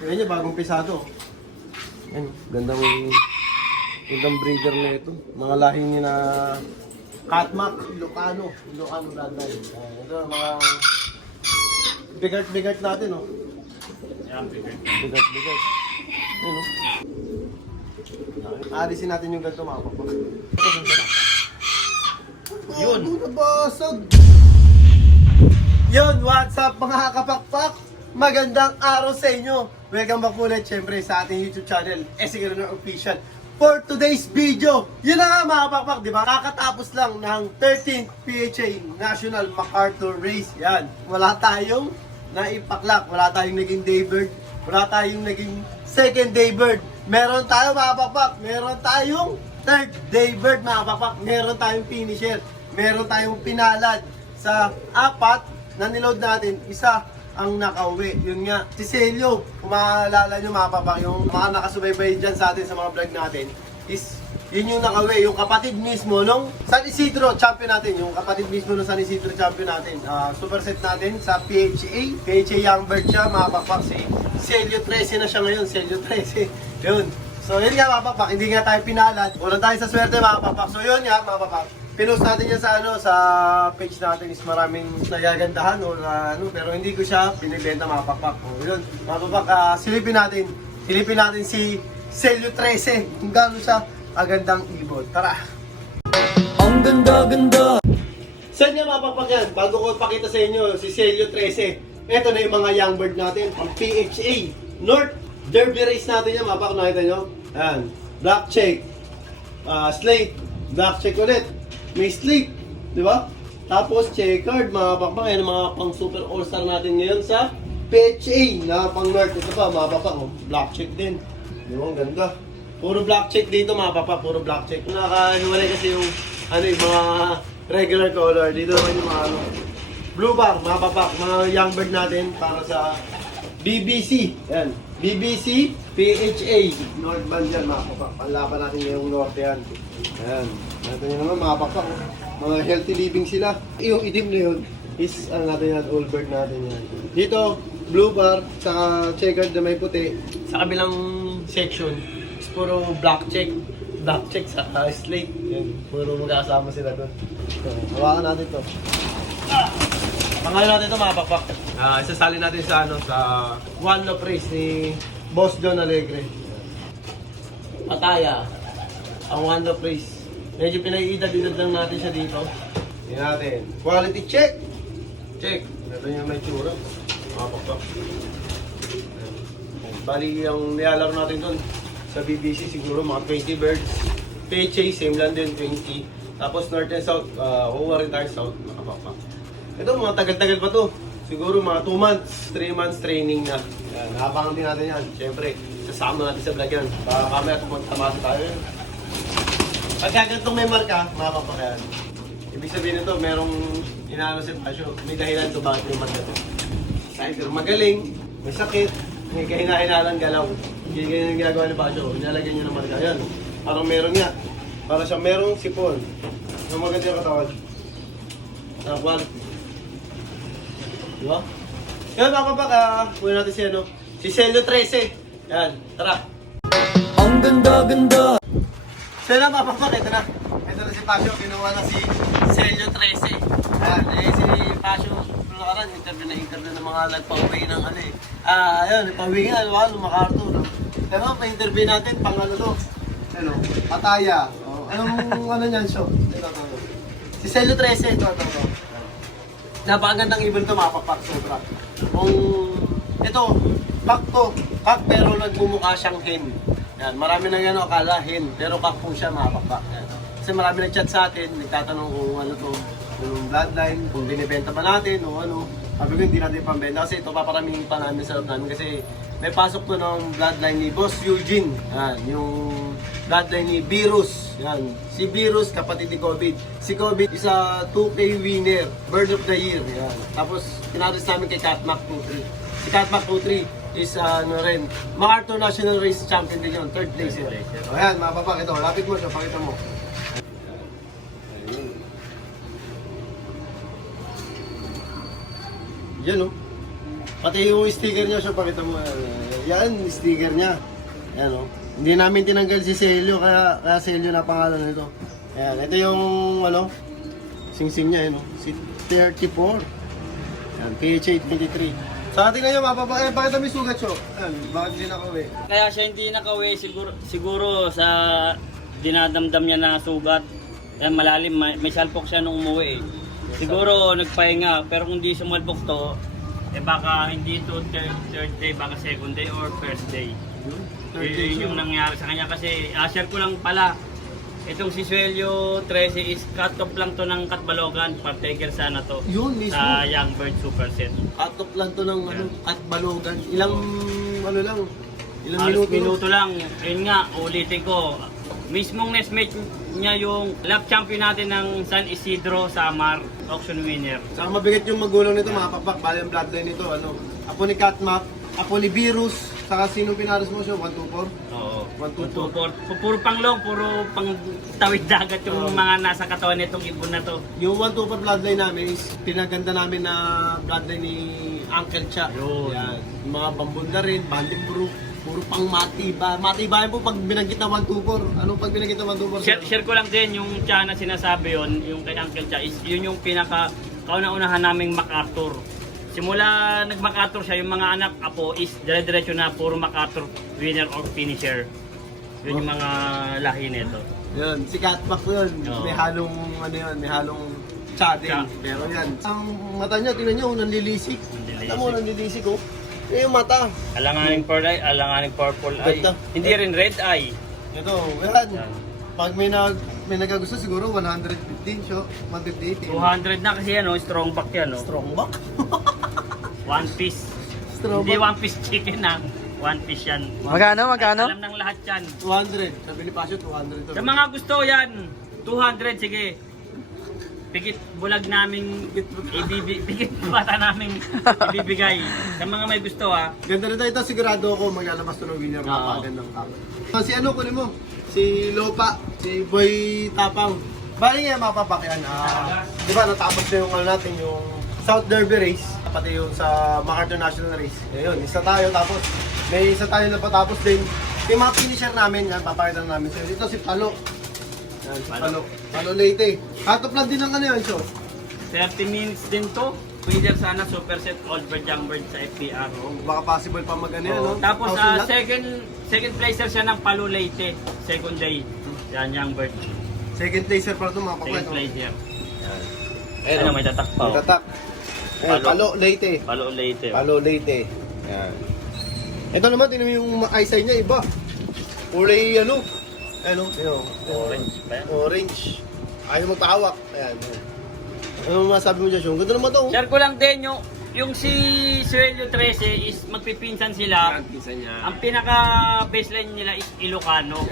Tingnan nyo, bagong pisado. Yan, gandang breeder na ito. Mga lahing niya na Catmac, Ilocano bloodline. Ito, mga bigat natin, oh. Yan, bigat. Bigat. Yan, oh. Alisin natin yung ganito, mga papak. Yun. Nabasag. Yun, what's up mga kapakpak? Magandang araw sa inyo. Welcome back ulit syempre sa ating YouTube channel, SK Runner Official. For today's video, yun na nga mga kapakpak, di ba? Kakatapos lang ng 13th PHA National MacArthur Race. Yan, wala tayong naipaklak, wala tayong naging daybird, wala tayong naging second daybird. Meron tayo mga kapakpak, meron tayong third daybird mga kapakpak, meron tayong finisher, meron tayong pinalad. Sa apat na niload natin, isa ang nakauwi. Yun nga, si Celio, kung maalala nyo mga papak, yung mga nakasubaybay dyan sa atin sa mga vlog natin, is yun yung nakauwi, yung kapatid mismo nung San Isidro champion natin, yung kapatid mismo nung San Isidro champion natin, superset natin sa PHA Youngbird siya mga papak, si Celio 13 na siya ngayon, Celio 13, yun. So yun nga mga papak, hindi nga tayo pinalad, wala tayo sa swerte mga papak, so yun nga mga papak. Pinost natin yan sa sa page natin is maraming nagagandahan o pero hindi ko siya binibenta mga pakpak. O yun, mga pakpak, silipin natin si Celio 13 kung gaano siya agandang ibon. Tara! Ang ganda! Saan nga mga pakpak yan? Bago ko pakita sa inyo si Celio 13. Ito na yung mga young bird natin pang PHA North Derby Race natin yan mga pakpak. Nakita nyo? Ayan, black check, slate, black check ulit. May sleep, di ba? Tapos checkered, mga pakpak, yan mga pang super all-star natin ngayon sa PHA na pang North. Ito pa, mga pakpak, oh, black check din. Di ba, ang ganda. Puro black check dito, mga pakpak, puro black check. Nakahiwalay kasi yung, yung mga regular color. Dito naman yung mga, blue bar, mga pakpak, mga young bird natin para sa BBC. Yan, BBC, PHA, North Band yan, mga pakpak. Panlaban natin ngayong North yan. Ayan. Natin yun naman mga pakpak. Mga healthy living sila. Yung itim na yun is natin yan, old bird natin yan. Dito, blue bar, saka checkered na may puti. Sa kabilang section is puro black check. Black check saka slate. Yan. Puro magkasama sila doon. So, hawakan natin to. Pangalan natin ito mga pakpak. Isasali natin sa sa One Love Race ni Boss John Alegre. Pataya. Ang One Love Race. Medyo pinaiidad-idad lang natin siya dito. Tingnan natin. Quality check! Check! Ito yung may tsura. Mga pakpak. Bali, yung nilalaro natin doon sa BBC siguro mga 20 birds. PHA, same lang din, 20. Tapos North and South, Huwa rin tayo South, mga pakpak. Ito, mga tagal-tagal pa to. Siguro mga 2 months, 3 months training na. Yan, nakapangan din natin yan. Siyempre, sasama natin sa vlog yan. Para kami at tamasa tayo yan. Pagka ganitong may marka, mga papakayan. Ibig sabihin nito, merong inaano si Pasyo. May dahilan ito bakit may marka ito. Either magaling, may sakit, may kahina-hinalang galaw. Hindi ganyan ang ginagawa ni Pasyo. Inalagyan niya ng marka. Ayan, parang meron nga. Para siya merong sipon. Yung maganda yung katawan. Quality. Diba? Yan mga papaka, muna natin si Celio 13. Yan, tara. Ang ganda! So yun na mga pakpak, ito na si Pasyo, kinuha na si Celio 13. Ayan, si Pasyo, interview ng mga nagpa-uwi ng ayun, nagpa-uwi nga, MacArthur. Pero pa-interview natin, pang to, Pataya. Anong niyan show? Ito. Si Celio 13, ito. Napakagandang ibon ito mga pakpak, sobra. Ito, kak pero nagmumukha siyang hen. Yan, marami nang akala hen, pero kak po siya mga pakpak. Kasi marami nag-chat sa atin, nagtatanong kung yung bloodline, kung binibenta pa natin o ano. Sabi ko hindi natin pambenta kasi ito paparaming pa namin sa loob namin kasi may pasok to ng bloodline ni Boss Eugene. Yan, yung bloodline ni Virus. Yan, si Virus kapatid ni Covid. Si Covid isa 2K winner, Bird of the Year. Yan. Tapos pinaris namin kay Catmac 23. Si Catmac 23 is rin, MacArthur National Race Champion din yun, 3rd place yun. So ayan, mga papak, ito, lapit mo siya, pakita mo. Yan o. Pati yung sticker niya siya, pakita mo. Yan, sticker niya. Ayan, oh. Hindi namin tinanggal si Celio, kaya Celio na pangalan nito. Ayan, ito yung, ano, sing-sing niya, no? Si 34. Ayan, PHA 23. Sa atin na yun, bakit kami sugat siyo? Ayan, bakit hindi nakauwi? Kaya siya hindi nakauwi siguro sa dinadamdam niya na sugat. Kaya malalim, may salpok siya nung umuwi eh. Siguro nagpahinga, pero kung di sumalpok to, baka hindi to third day, baka second day or first day. Yun yung nangyari sa kanya kasi share ko lang pala. Itong si Suelio 13 is cut off lang to ng Katbalogan, partaker sana to. Yun mismo. Sa Young Bird Super Set. Cut off lang to ng ano, Katbalogan. Ilang Halos minuto. minuto lang. Ayun nga, ulitin ko. Mismong next match niya yung lap champion natin ng San Isidro Samar, auction winner. Saka mabigat yung magulang nito, mga papak. Bali ang bloodline nito, ano. Apo ni Catmap, apo ni Virus, saka sino pinaras mo siya? 124? Oo. 124. Puro panglong, puro pang tawid dagat yung mga nasa katawan nitong ibon na to. Yung 124 bloodline namin is pinaganda namin na bloodline ni Uncle Cha. Yun. Yan. Yung mga bambunda rin, banding puro pang matiba. Matibayan po pag binanggit na 124. Anong pag binanggit na 124? Share ko lang din yung Cha na sinasabi yon, yung kay Uncle Cha is yun yung pinaka kauna-unahan naming MacArthur. Simula nag-MacArthur siya, yung mga anak apo is dire-diretso na puro MacArthur winner or finisher. Yun yung mga lahi nito. Yun, si Catmac yun. Oo. May halong, ano yun, may halong cha din. Cha. Pero yan, ang mata niya, tingnan niyo, nanlilisik. Nanlilisik. Alam mo, nanlilisik, oh. Yan yung mata. Alanganing pearl eye, alanganing purple eye. Ganda. Hindi rin red eye. Ito, yan. Yan. Pag may nagagusto siguro 115 siya, 158. 200 na kasi ano, strong back yan, no? Strong back. One piece. Strong Hindi back. one piece chicken na. One piece yan. Magkano? Alam ng lahat yan. 200. Sabi ni Pasio, 200 to. Sa mga gusto yan, 200, sige. Pikit bulag namin, pikit bata namin ibibigay. Sa mga may gusto ha. Ganda rin ito, sigurado ako maglalabas to ng winner. Oo. Napakagandang tao. Si ano, kunin mo? Si Lopa, si Boy Tapang. Bali nga mapapakyan. Di ba natapos na yung ano natin, yung South Derby Race, pati yung sa MacArthur National Race. Ayun, isa tayo tapos may isa tayo na patapos din. Yung mga finisher namin, yan, papakita na namin. So, ito si Palo. Yan, si Palo. Palo Leyte. Katop lang din ng ano yun, so. 30 minutes din to. Winner sana Superset Old Bird Young Bird sa FPR. Baka possible pa mag ano yun, no? Tapos Thousand lot. second placer siya ng Palo Leyte, second day. Yan Young Bird. Second placer pa ito, mga Second pakwet. placer. Ayun, Ano may tatak pa. oh. Tatak. Ayun, Palo Leyte. Palo Leyte. Palo Leyte. Yan. Ito naman, tingnan mo yung eyesight niya, iba. Kulay ano? Ano? Orange ba yan? Orange. Ayaw magpahawak. Ayan. Ano masabi mo dyan, Sean? Ganda naman to. Share ko lang din yung si Suelio 13 is magpipinsan sila. Ang pinaka baseline nila is Ilocano.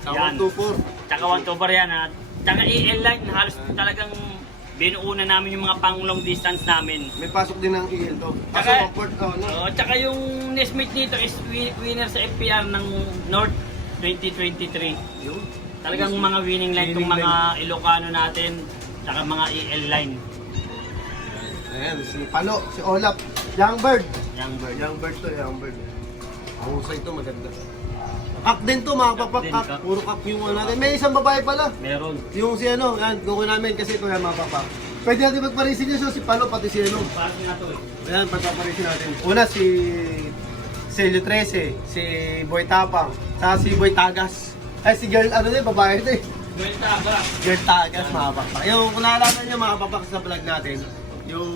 Sa Yan. 124. Tsaka 1 yan ha. Tsaka EL line halos talagang binuuna namin yung mga pang long distance namin. May pasok din ng EL to. Pasok Tsaka- ang port. Oh, no? Tsaka yung nestmate dito is winner sa FPR ng North 2023. Yun. Talagang mga winning line Winning itong mga Ilocano natin. Tsaka mga EL line. Ayan, si Palo, si Olap. Young Bird. Young Bird. Young Bird to, Young Bird. Ang husay to, maganda. Kak din to, mga papak. din, Kak. kak. Puro kak yung ano natin. May isang babae pala. Meron. Yung si ano, yan, kukunin namin kasi ito yan, mga papak. Pwede natin magparisin niya, so si Palo, pati si ano. Parang nga to eh. Ayan, pagpaparisin natin. Una si Celio 13, si Boy Tapang, saka si Boy Tagas. Ay, si girl, ano din, babae din. Kwenta ba? Girl Tagas, mga papak. Yung, kung naalala niyo mga papak sa vlog natin, yung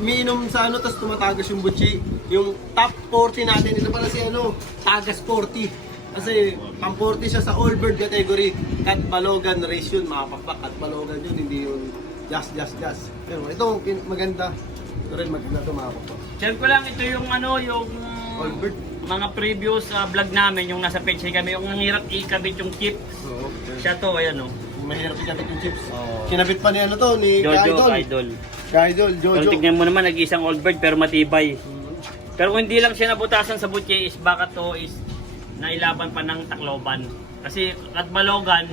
umiinom sa ano, tapos tumatagas yung butchi. Yung top 40 natin, ito pala si ano, Tagas 40. Kasi pang 40 siya sa all bird category. Katbalogan race yun, mga papak. Katbalogan yun, hindi yun just. Pero ito, maganda. Ito rin maganda ito, mga papak. Share ko lang ito yung ano, yung All bird. mga previous vlog namin, yung nasa page kami, yung nanghirap ikabit yung chip. Oo. Siya to, ayan o. Mahirap ikabit yung chips. Oo. Kinabit pa ni ano to, ni Jojo, Ka-Idol. idol. Ka-Idol, Pero Jojo. tignan mo naman, nag-isang old bird pero matibay. Pero kung hindi lang siya nabutasan sa butche is baka to is nailaban pa ng Tacloban. Kasi at Balogan,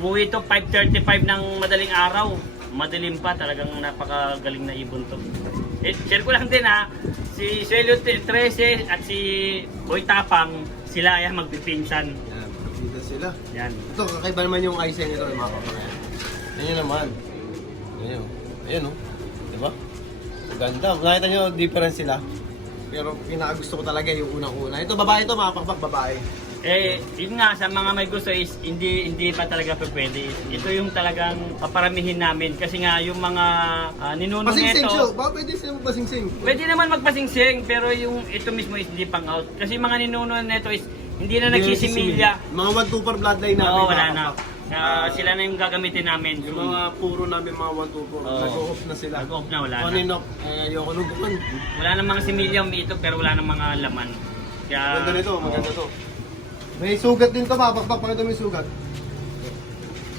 umuwi to 5:35 ng madaling araw. Madilim pa, talagang napakagaling na ibon to. share ko lang din ha. Si Celio 13 at si Boy Tapang, sila ay magpipinsan. Yan, dito sila. Yan. Ito, kakaiba naman yung eyes nito, mga kapatid. Yan naman. Ayan, ayan oh. Diba? Ganda. Nakita nyo, difference sila. Pero pinakagusto ko talaga yung unang-una. Ito, babae ito, mga pakpak, babae. Yun nga, sa mga may gusto is, hindi pa talaga pwede. Ito yung talagang paparamihin namin. Kasi nga, yung mga ninunong Pasingsing ito, siya. Baka pwede silang pasingsing. pwede naman magpasingsing, pero yung ito mismo is hindi pang out. Kasi mga ninunong nito is, hindi na nagsisimilya. Mga 1-2-4 bloodline namin. Oo, wala mga na. pakpak. Sila na yung gagamitin namin. Yung mga puro namin mga 1-2-4. Nag-off na sila. Nag-off na, wala On na. and off. Ayoko nung gaman. Wala na mga similya umiitok, pero wala na mga laman. Kaya, Maganda nito, maganda to. May sugat din to, mga pakpak. Pakita mo yung sugat.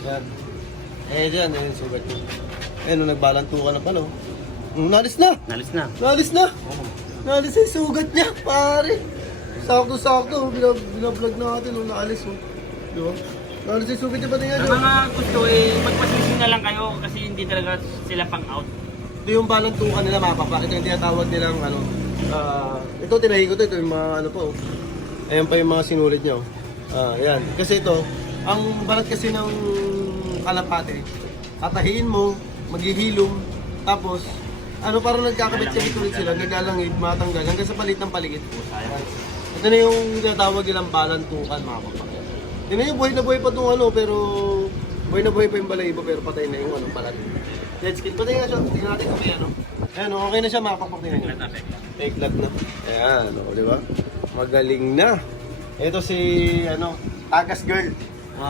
Yan. Dyan, yan yung sugat niya. Nung nagbalantukan na pala. Nalis na! Nalis na. Nalis na! Nalis yung sugat niya, pare! Sakto-sakto, binablog natin nung naalis. Di ba? Nalis yung sugat niya pati nga. Sa mga gusto magpasingsing na lang kayo kasi hindi talaga sila pang out. Ito yung balantukan nila, mga pakpak. Ito yung tinatawag nilang ano. Ito, tinahi ko to. Ito yung mga ano po. Ayan pa yung mga sinulit niya. Yan. Kasi ito, ang balat kasi ng kalapate, tatahiin mo, maghihilom, tapos, ano parang nagkakabit-kabit ulit sila, naglalangid, matanggal, hanggang sa palit ng paligid po. Ito na yung tinatawag nilang balantukan, mga kapatid. Yun na yung buhay na buhay pa itong ano, pero buhay na buhay pa yung balahibo, pero patay na yung ano, balat. Dead skin, patay nga siya, tingnan natin kung may ano. Ayan, okay na siya, mga kapatid. Fake lat na. Ayan, di ba? Magaling na. Ito si, ano, Tagas Girl.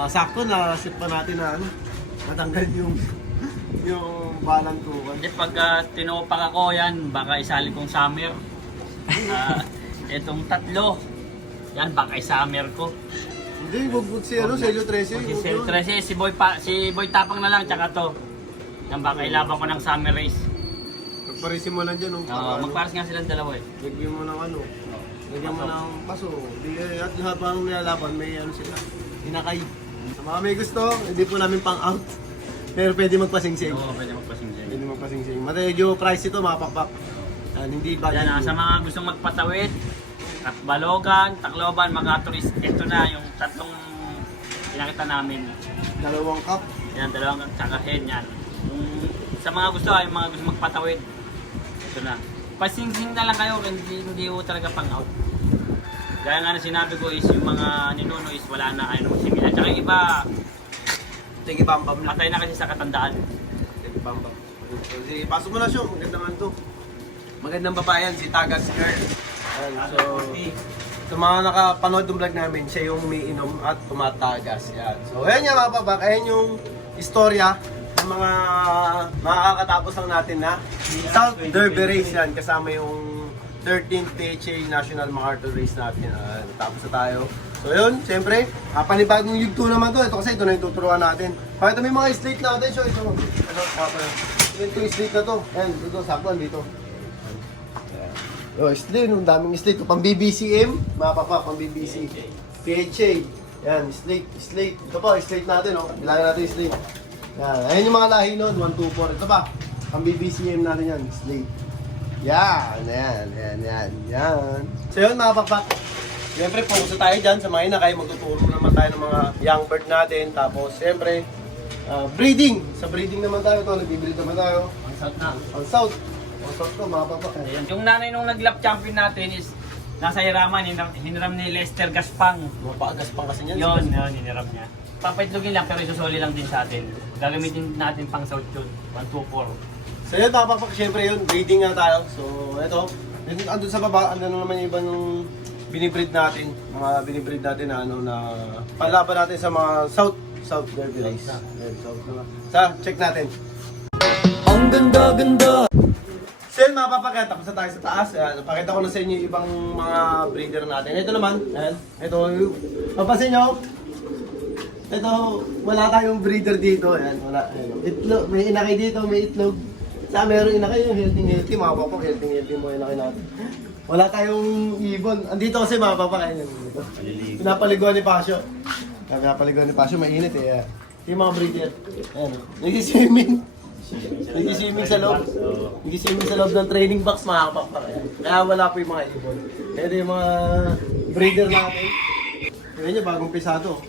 Sakto na, sip pa natin na, ano, matanggal yung balantukan. Kasi pag tinupak ako yan, baka isali kong summer. Itong tatlo, yan baka i-summer ko. Hindi, bugbog si, ano, Celio 13. Si Cel 13, si Boy Tapang na lang, tsaka to. Yan baka ilaban ko ng summer race. Magparisin mo lang dyan, Magparas nga silang dalawa eh. Lagyan mo ng ano, lagyan mo ng paso. At habang nilalaban, may ano sila, inakay. Sa mga may gusto, hindi po namin pang out. Pero pwede magpasingsing. Oo, pwede magpasingsing. Pwede magpasingsing. Medyo price ito, mga pakpak. Hindi ba? Yan, sa mga gustong magpatawid, at Balogan, Tacloban, Magaturis, ito na yung tatlong pinakita namin. Dalawang cup. Yan, dalawang tsaka hen yan. Sa mga gusto, yung mga gusto magpatawid, ito na. Pasingsing na lang kayo, hindi ko talaga pang out. Gaya nga na sinabi ko is yung mga ninuno is wala na kayo ng simila. Tsaka yung iba, Sige, bambam lang. patay na kasi sa katandaan. Sige, bambam. Sige, pasok mo na siya. Maganda man to. Magandang babayan, si Tagas Girl. Ayan, so, sa mga nakapanood ng vlog namin, siya yung umiinom at tumatagas. Yan. So, ayan nga mga papak. Ayan yung istorya ng mga makakatapos lang natin na South Derby Race yan. Kasama yung 13th PHA National MacArthur Race natin. Tapos na tayo. So yun, siyempre, panibagong yugto naman to. Ito kasi ito na yung tuturuan natin. Pakita mo yung mga slate natin. So ito, ito yung slate na to. Ayan, dito, sakto, dito. Oh, slate, ang daming slate. Pang BBCM, mga papa, pang BBC. PHA. Yan, slate. Ito pa, slate natin, oh. Bilangin natin yung slate. Yan, ayan yung mga lahi nun, 1, 2, 4. Ito pa, pang BBCM natin yan, slate. Yan. So yun, mga papa. Siyempre, focus na tayo dyan sa mga inakay. Magtuturo naman tayo ng mga young bird natin. Tapos, siyempre, breeding. Sa breeding naman tayo ito. Nag-breed naman tayo. Ang south na. Ang south. Ang south to, mga papa. Ayan. Yung nanay nung nag-lap champion natin is nasa Hiraman, hiniram ni Lester Gaspang. Mga paagas pang kasi niyan. Yun, hiniram niya. Papaitlogin lang pero isusoli lang din sa atin. Gagamitin natin pang south yun. 1, 2, 4. So yun, mga papa, siyempre yun. Breeding nga tayo. So, ito. Andun sa baba, andun naman yung ibang binibreed natin. Mga binibreed natin na ano na panlaban natin sa mga South Derby Race. South na. Check natin. Ang ganda-ganda. So yun, mga papakita, tapos na tayo sa taas. Napakita ko na sa inyo yung ibang mga breeder natin. Ito naman, ayan. Ito, mapasin nyo. Ito, wala tayong breeder dito. Ayan, wala. Ayan. Itlog, may inakay dito, may itlog. Sa meron inakay yung healthy, mga papak, healthy mo inakay natin. Wala tayong ibon. Andito kasi mga papakain. Pinapaliguan ni Pasio. Pinapaliguan ni Pasio, mainit eh. Yung mga breeder. Ayan, nagsiswimming. Nag-swimming sa loob. Oo. Nag-swimming sa loob ng training box, mga kapakpak. Kaya wala po yung mga ibon. Ito yung mga breeder natin. Tignan nyo, bagong pisado.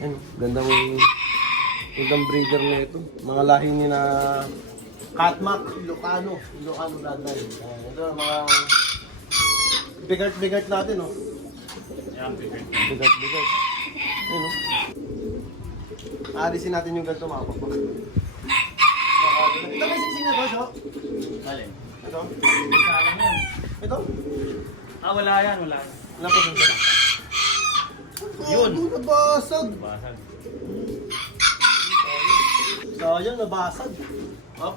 Yan, gandang breeder na ito. Mga lahing ni na Catmac, Ilocano bloodline. Ito mga bigat natin, oh. Yan, perfect. Bigat. Ayun, oh. Aalisin natin yung ganito, mga kapakpak. Ito may siksing na to, so? Alin? Ito? Isa lang yan. Ito? Wala yan. Wala po dito. Yun. Nabasag. Basag. Sayang, nabasag. Oh.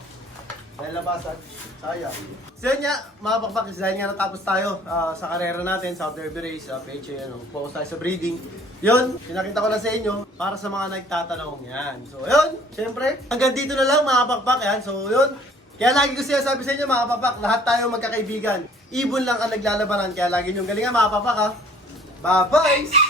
Dahil nabasag. Sayang. So yun nga, mga pakpak, dahil nga natapos tayo sa karera natin, sa Derby Race, sa PHA, focus tayo sa breeding. Yun, pinakita ko lang sa inyo para sa mga nagtatanong yan. So yun, syempre, hanggang dito na lang mga pakpak yan. So yun, kaya lagi ko siya sabi sa inyo mga pakpak, lahat tayo magkakaibigan. Ibon lang ang naglalabanan, kaya lagi niyong galingan mga pakpak ha. Bye-bye!